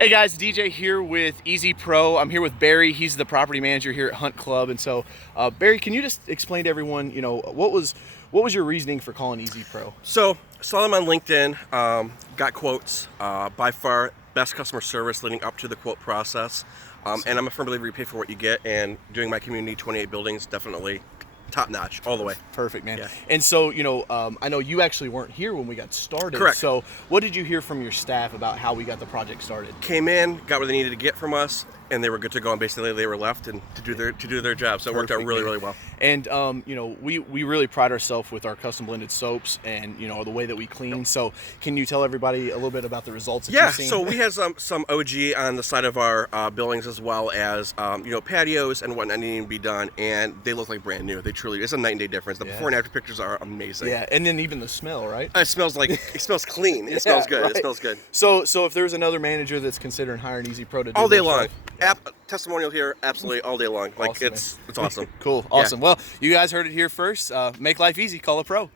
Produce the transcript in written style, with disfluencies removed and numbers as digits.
Hey guys, DJ here with Easy Pro. I'm here with Barry. He's the property manager here at Hunt Club. And so, Barry, can you just explain to everyone, what was your reasoning for calling Easy Pro? So, saw them on LinkedIn, got quotes, by far best customer service leading up to the quote process. And I'm a firm believer you pay for what you get, and doing my community 28 buildings, definitely top notch all the way. Perfect, man. Yeah. And so, I know you actually weren't here when we got started. Correct. So what did you hear from your staff about how we got the project started? Came in, got what they needed to get from us, and they were good to go, and basically they were left and to do their job. So it worked out really, really well. And we really pride ourselves with our custom blended soaps and the way that we clean. So can you tell everybody a little bit about the results that you've seen? So we have some OG on the side of our buildings, as well as patios and whatnot needing to be done, and they look like brand new. They truly, it's a night and day difference. The before and after pictures are amazing. Yeah, and then even the smell, right? It smells clean. It smells good. Right. It smells good. So if there's another manager that's considering hiring Easy Pro to do All day their long. stuff, Testimonial here, absolutely all day long. Like awesome, it's awesome. Cool, awesome. Well, you guys heard it here first. Make life easy. Call a pro.